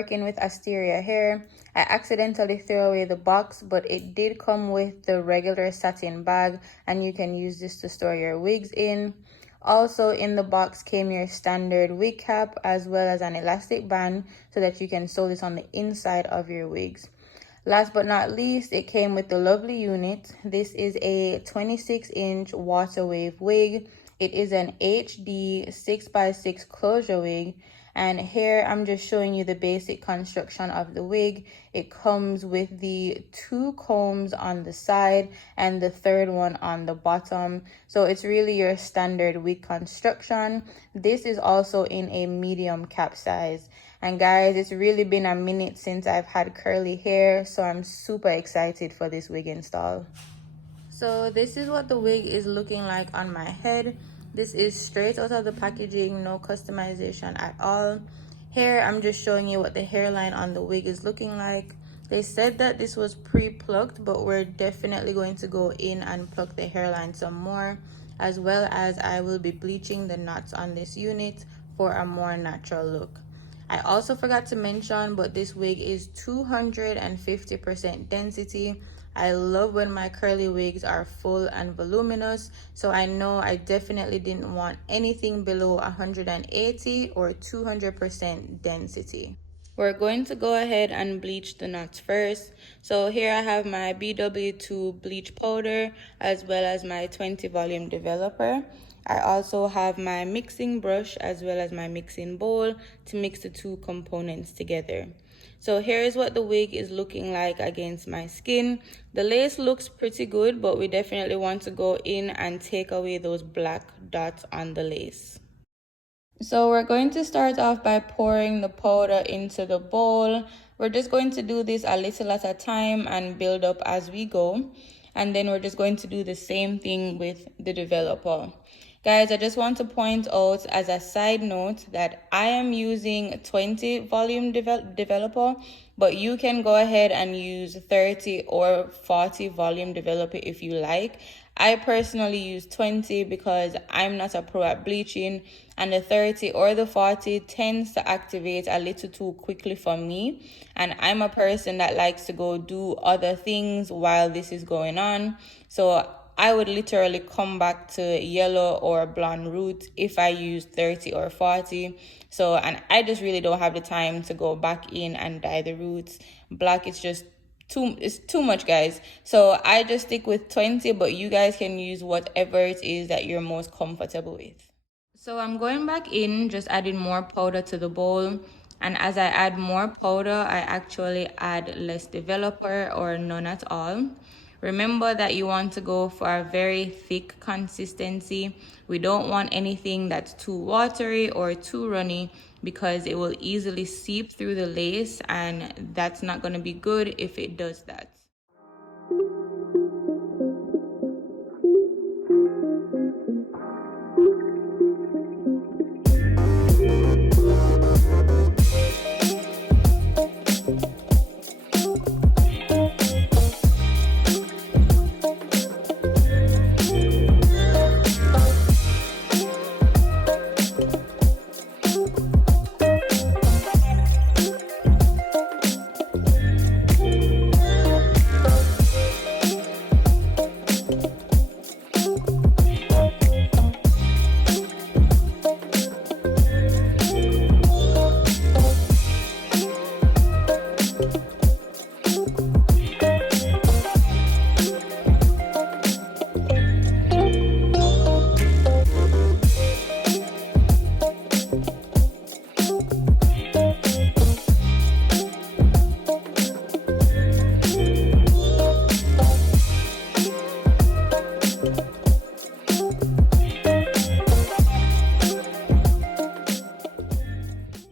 working with Asteria hair. I accidentally threw away the box, but it did come with the regular satin bag, and you can use this to store your wigs in. Also in the box came your standard wig cap as well as an elastic band so that you can sew this on the inside of your wigs. Last but not least, it came with the lovely unit. This is a 26-inch water wave wig. It is an HD 6x6 closure wig. And here I'm just showing you the basic construction of the wig. It comes with the 2 combs on the side and the 3rd one on the bottom. So it's really your standard wig construction. This is also in a medium cap size. And guys, it's really been a minute since I've had curly hair, so I'm super excited for this wig install. So this is what the wig is looking like on my head. This is straight out of the packaging, no customization at all. Here, I'm just showing you what the hairline on the wig is looking like. They said that this was pre-plucked, but we're definitely going to go in and pluck the hairline some more, as well as I will be bleaching the knots on this unit for a more natural look. I also forgot to mention, but this wig is 250% density. I love when my curly wigs are full and voluminous, so I know I definitely didn't want anything below 180 or 200% density. We're going to go ahead and bleach the knots first. So here I have my BW2 bleach powder as well as my 20 volume developer. I also have my mixing brush as well as my mixing bowl to mix the 2 components together. So here is what the wig is looking like against my skin. The lace looks pretty good, but we definitely want to go in and take away those black dots on the lace. So we're going to start off by pouring the powder into the bowl. We're just going to do this a little at a time and build up as we go. And then we're just going to do the same thing with the developer. Guys, I just want to point out as a side note that I am using 20 volume developer, but you can go ahead and use 30 or 40 volume developer if you like. I personally use 20 because I'm not a pro at bleaching, and the 30 or the 40 tends to activate a little too quickly for me, and I'm a person that likes to go do other things while this is going on. So I would literally come back to yellow or blonde root if I use 30 or 40. So, and I just really don't have the time to go back in and dye the roots. Black is just too much, guys. So I just stick with 20, but you guys can use whatever it is that you're most comfortable with. So I'm going back in, just adding more powder to the bowl. And as I add more powder, I actually add less developer or none at all. Remember that you want to go for a very thick consistency. We don't want anything that's too watery or too runny because it will easily seep through the lace, and that's not going to be good if it does that.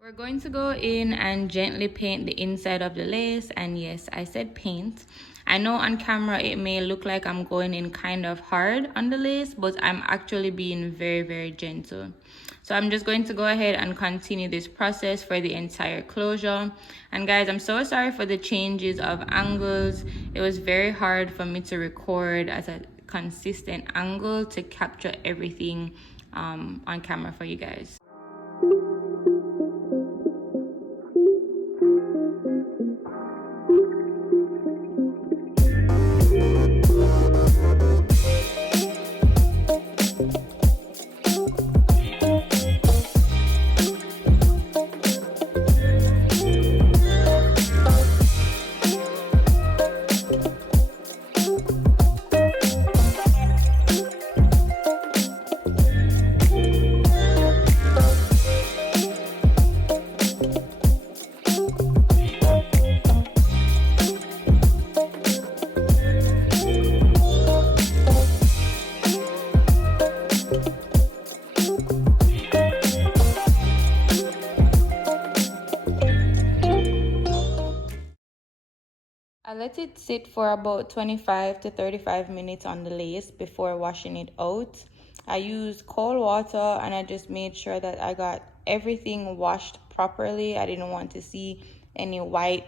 We're going to go in and gently paint the inside of the lace, and yes, I said paint. I know on camera it may look like I'm going in kind of hard on the lace, but I'm actually being very gentle. So I'm just going to go ahead and continue this process for the entire closure. And guys, I'm so sorry for the changes of angles. It was very hard for me to record at a consistent angle to capture everything on camera for you guys. let it sit for about 25 to 35 minutes on the lace before washing it out. I used cold water and I just made sure that I got everything washed properly. I didn't want to see any white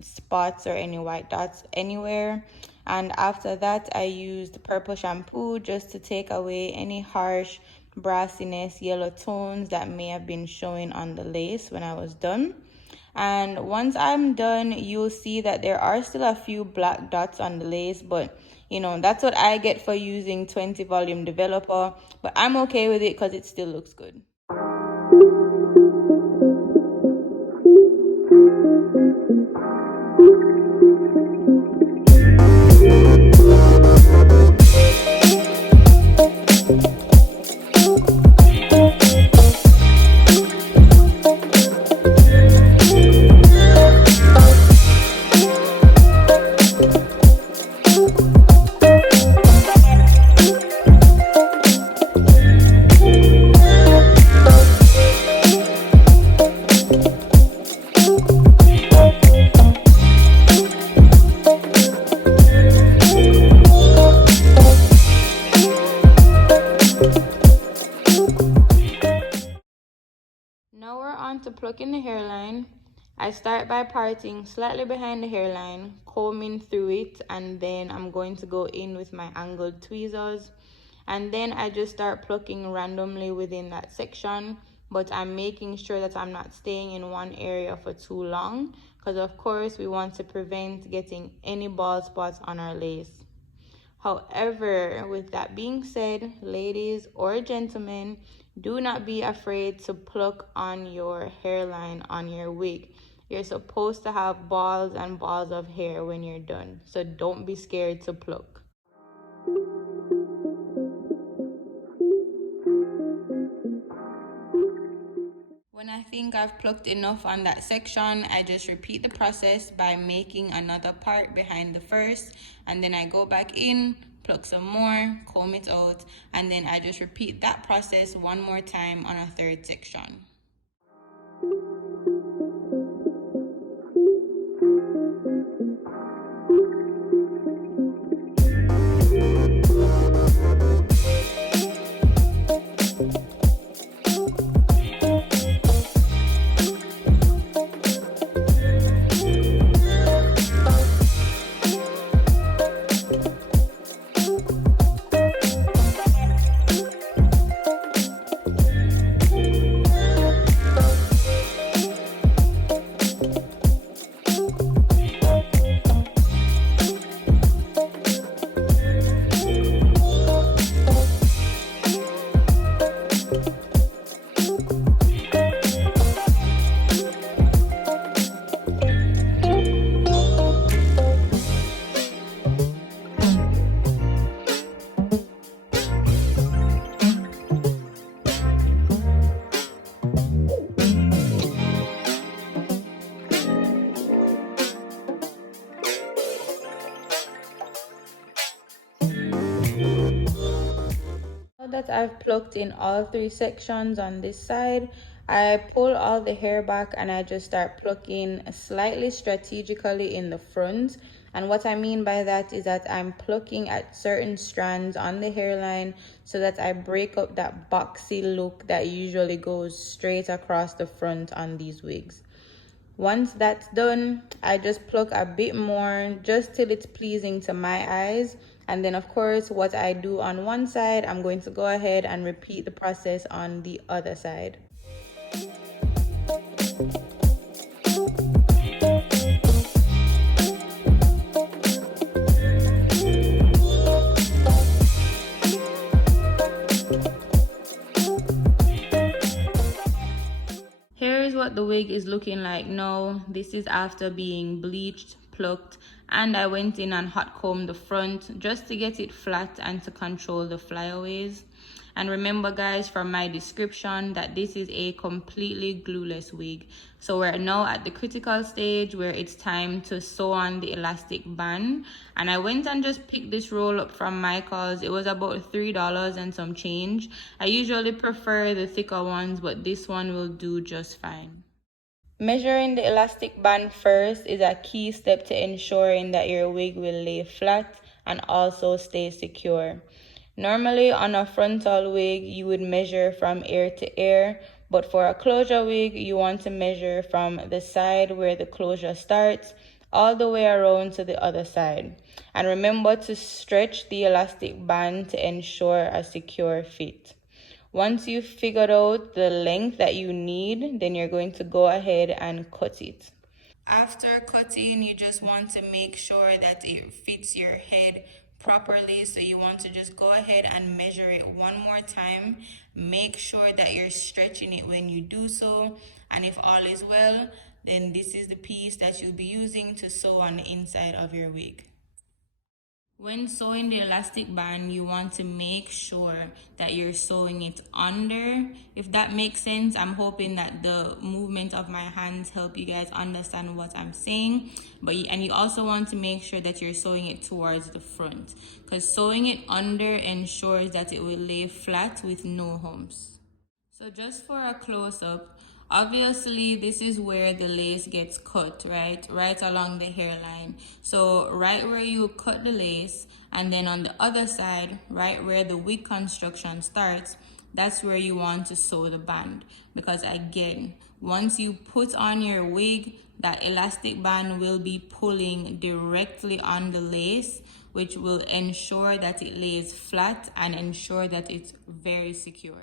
spots or any white dots anywhere. And after that, I used purple shampoo just to take away any harsh brassiness, yellow tones that may have been showing on the lace when I was done. And once I'm done, you'll see that there are still a few black dots on the lace, but you know, that's what I get for using 20 volume developer, but I'm okay with it because it still looks good. Now we're on to plucking the hairline. I start by parting slightly behind the hairline, combing through it, and then I'm going to go in with my angled tweezers. And then I just start plucking randomly within that section, but I'm making sure that I'm not staying in one area for too long, because of course we want to prevent getting any bald spots on our lace. However, with that being said, ladies or gentlemen, do not be afraid to pluck on your hairline on your wig. You're supposed to have balls and balls of hair when you're done, so don't be scared to pluck. When I think I've plucked enough on that section, I just repeat the process by making another part behind the first, and then I go back in, pluck some more, comb it out, and then I just repeat that process one more time on a third section. That I've plucked in all three sections on this side, I pull all the hair back and I just start plucking slightly strategically in the front. And what I mean by that is that I'm plucking at certain strands on the hairline so that I break up that boxy look that usually goes straight across the front on these wigs. Once that's done, I just pluck a bit more just till it's pleasing to my eyes. And then of course, what I do on one side, I'm going to go ahead and repeat the process on the other side. What the wig is looking like now. This is after being bleached, plucked, and I went in and hot combed the front just to get it flat and to control the flyaways. And remember guys, from my description, that this is a completely glueless wig. So we're now at the critical stage where it's time to sew on the elastic band. And I went and just picked this roll up from Michael's. It was about $3 and some change. I usually prefer the thicker ones, but this one will do just fine. Measuring the elastic band first is a key step to ensuring that your wig will lay flat and also stay secure. Normally on a frontal wig, you would measure from ear to ear, but for a closure wig, you want to measure from the side where the closure starts all the way around to the other side. And remember to stretch the elastic band to ensure a secure fit. Once you've figured out the length that you need, then you're going to go ahead and cut it. After cutting, you just want to make sure that it fits your head properly. So you want to just go ahead and measure it one more time. Make sure that you're stretching it when you do so. And if all is well, then this is the piece that you'll be using to sew on the inside of your wig. When sewing the elastic band, you want to make sure that you're sewing it under. If that makes sense, I'm hoping that the movement of my hands help you guys understand what I'm saying. And you also want to make sure that you're sewing it towards the front, because sewing it under ensures that it will lay flat with no humps. So just for a close-up, obviously this is where the lace gets cut, right? Right along the hairline. So right where you cut the lace, and then on the other side, right where the wig construction starts, that's where you want to sew the band. Because again, once you put on your wig, that elastic band will be pulling directly on the lace, which will ensure that it lays flat and ensure that it's very secure.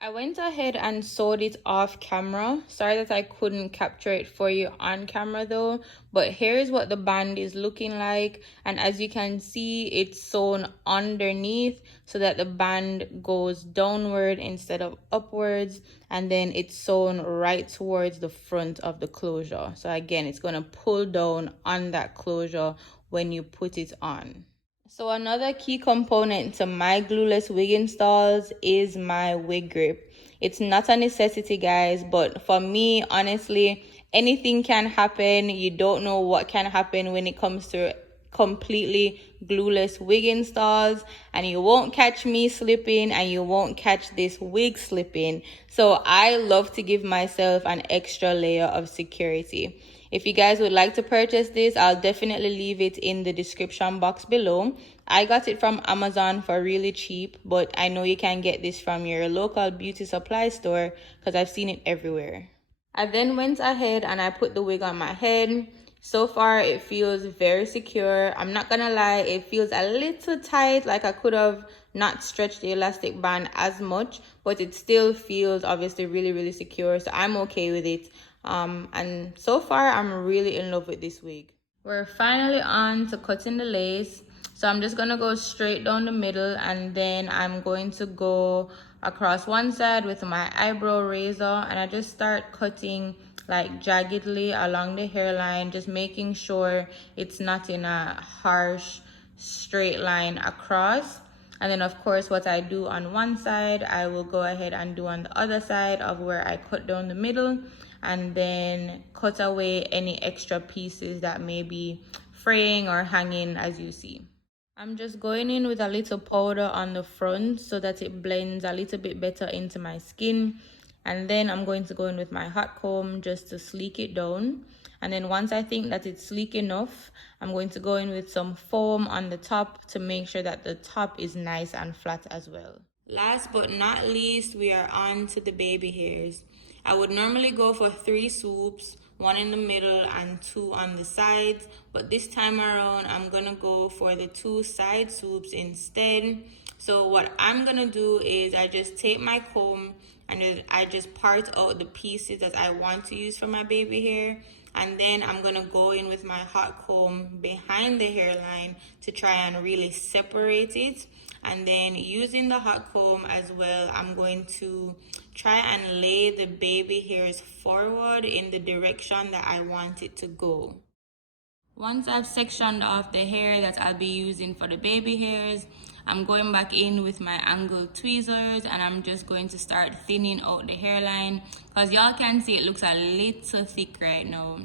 I went ahead and sewed it off camera. Sorry that I couldn't capture it for you on camera though, but here's what the band is looking like. And as you can see, it's sewn underneath so that the band goes downward instead of upwards, and then it's sewn right towards the front of the closure. So again, it's going to pull down on that closure when you put it on. So another key component to my glueless wig installs is my wig grip. It's not a necessity, guys, but for me, honestly, anything can happen. You don't know what can happen when it comes to completely glueless wig installs, and you won't catch me slipping and you won't catch this wig slipping. So I love to give myself an extra layer of security. If you guys would like to purchase this, I'll definitely leave it in the description box below. I got it from Amazon for really cheap, but I know you can get this from your local beauty supply store because I've seen it everywhere. I then went ahead and I put the wig on my head. So far, it feels very secure. I'm not gonna lie, it feels a little tight, like I could have not stretched the elastic band as much, but it still feels obviously really, really secure. So I'm okay with it. And so far, I'm really in love with this wig. We're finally on to cutting the lace. So I'm just gonna go straight down the middle, and then I'm going to go across one side with my eyebrow razor, and I just start cutting like jaggedly along the hairline, just making sure it's not in a harsh straight line across. And then of course what I do on one side, I will go ahead and do on the other side of where I cut down the middle, and then cut away any extra pieces that may be fraying or hanging, as you see. I'm just going in with a little powder on the front so that it blends a little bit better into my skin. And then I'm going to go in with my hot comb just to sleek it down. And then once I think that it's sleek enough, I'm going to go in with some foam on the top to make sure that the top is nice and flat as well. Last but not least, we are on to the baby hairs. I would normally go for 3 swoops, 1 in the middle and 2 on the sides, but this time around I'm gonna go for the 2 side swoops instead. So what I'm gonna do is I just take my comb and I just part out the pieces that I want to use for my baby hair, and then I'm gonna go in with my hot comb behind the hairline to try and really separate it. And then using the hot comb as well, I'm going to try and lay the baby hairs forward in the direction that I want it to go. Once I've sectioned off the hair that I'll be using for the baby hairs, I'm going back in with my angled tweezers and I'm just going to start thinning out the hairline, because y'all can see it looks a little thick right now.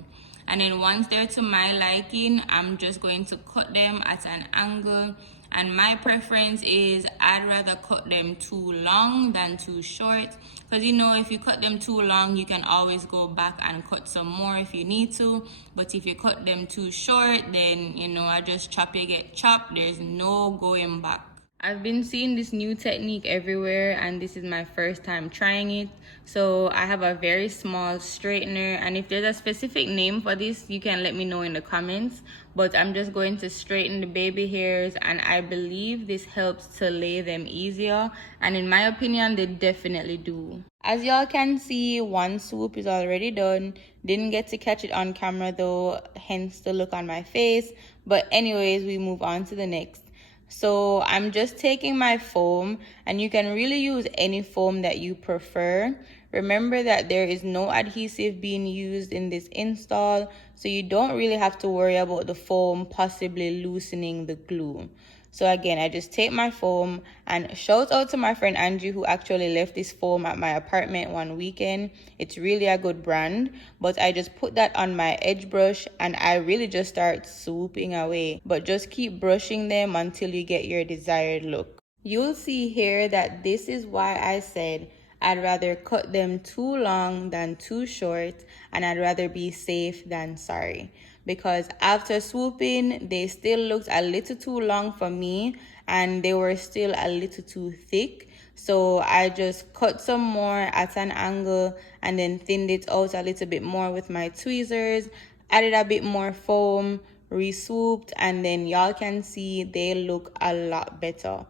And then once they're to my liking, I'm just going to cut them at an angle And my preference is I'd rather cut them too long than too short, because you know, if you cut them too long, you can always go back and cut some more if you need to. But if you cut them too short, then you know, I just chop, you get chopped. There's no going back. I've been seeing this new technique everywhere, and this is my first time trying it. So I have a very small straightener, and if there's a specific name for this, you can let me know in the comments. But I'm just going to straighten the baby hairs, and I believe this helps to lay them easier, and in my opinion, they definitely do. As y'all can see, one swoop is already done. Didn't get to catch it on camera though, hence the look on my face. But anyways, we move on to the next. So I'm just taking my foam, and you can really use any foam that you prefer. Remember that there is no adhesive being used in this install, so you don't really have to worry about the foam possibly loosening the glue. So again, I just take my foam, and shout out to my friend Angie who actually left this foam at my apartment one weekend. It's really a good brand, but I just put that on my edge brush, and I really just start swooping away. But just keep brushing them until you get your desired look. You'll see here that this is why I said I'd rather cut them too long than too short, and I'd rather be safe than sorry. Because after swooping, they still looked a little too long for me, and they were still a little too thick. So I just cut some more at an angle, and then thinned it out a little bit more with my tweezers, added a bit more foam, re-swooped, and then y'all can see they look a lot better.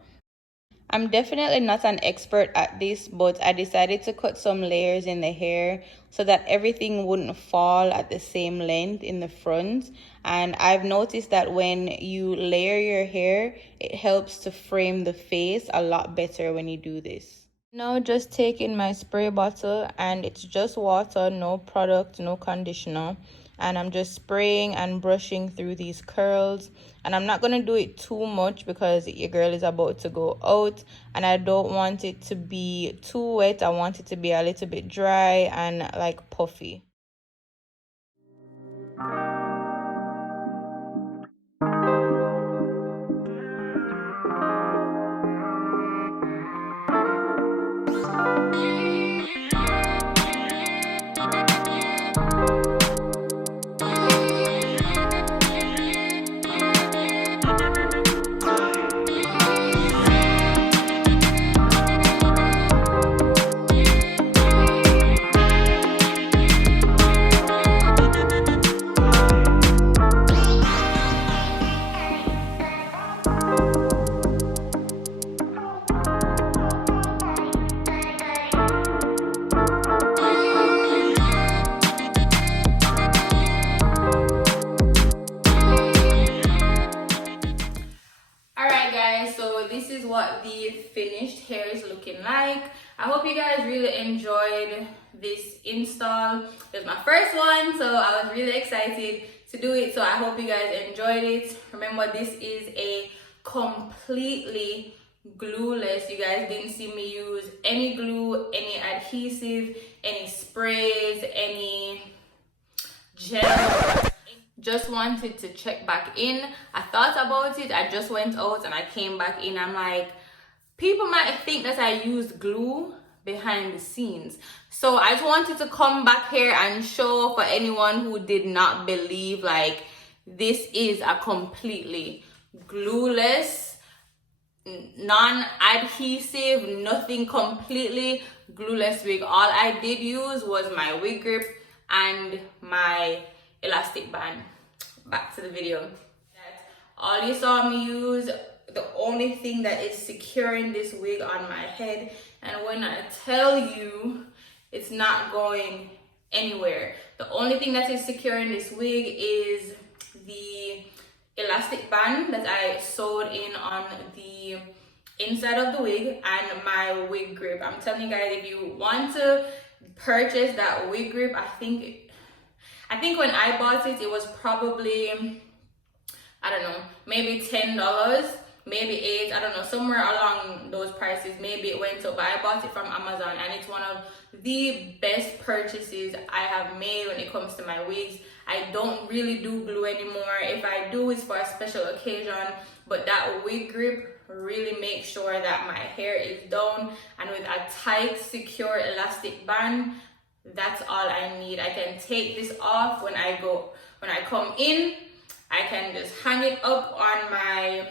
I'm definitely not an expert at this, but I decided to cut some layers in the hair so that everything wouldn't fall at the same length in the front. And I've noticed that when you layer your hair, it helps to frame the face a lot better when you do this. Now just taking my spray bottle, and it's just water, no product, no conditioner, and I'm just spraying and brushing through these curls. And I'm not going to do it too much because your girl is about to go out, and I don't want it to be too wet. I want it to be a little bit dry and like puffy. What the finished hair is looking like. I hope you guys really enjoyed this install. It was my first one, so I was really excited to do it. So I hope you guys enjoyed it. Remember, this is a completely glueless. You guys didn't see me use any glue, any adhesive, any sprays, any gel. Just wanted to check back in. I thought about it. I just went out and I came back in. I'm like, people might think that I used glue behind the scenes. So I just wanted to come back here and show for anyone who did not believe, like, this is a completely glueless, non-adhesive, nothing, completely glueless wig. All I did use was my wig grip and my elastic band. Back to the video. All you saw me use, the only thing that is securing this wig on my head, and when I tell you it's not going anywhere, the only thing that is securing this wig is the elastic band that I sewed in on the inside of the wig and my wig grip. I'm telling you guys, if you want to purchase that wig grip, I think when I bought it, it was probably, I don't know, maybe $10, maybe $8, I don't know, somewhere along those prices prices. Maybe it went up, but I bought it from Amazon, and it's one of the best purchases I have made when it comes to my wigs. I don't really do glue anymore. If I do, it's for a special occasion, but that Wig Grip really makes sure that my hair is down, and with a tight, secure elastic band, that's all I need. I can take this off when I come in. I can just hang it up on my,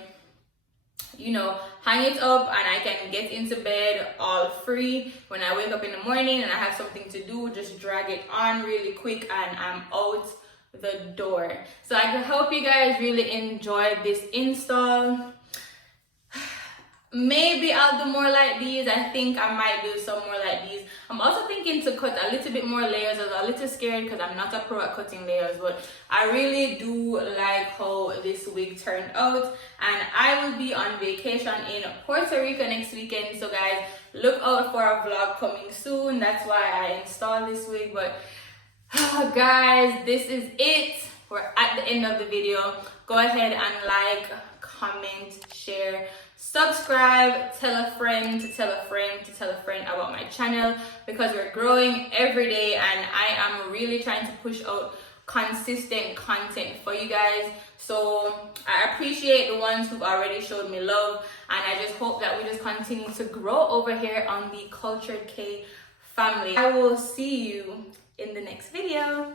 hang it up, and I can get into bed all free. When I wake up in the morning and I have something to do, just drag it on really quick and I'm out the door. So I hope you guys really enjoyed this install. Maybe I'll do more like these. I think I might do some more like these. I'm also thinking to cut a little bit more layers. I was a little scared because I'm not a pro at cutting layers, but I really do like how this wig turned out. And I will be on vacation in Puerto Rico next weekend, so guys, look out for a vlog coming soon. That's why I installed this wig. But guys, this is it. We're at the end of the video. Go ahead and like, comment, share, subscribe, tell a friend to tell a friend to tell a friend about my channel, because we're growing every day and I am really trying to push out consistent content for you guys. So I appreciate the ones who've already showed me love, and I just hope that we just continue to grow over here on the Kulture K family. I will see you in the next video.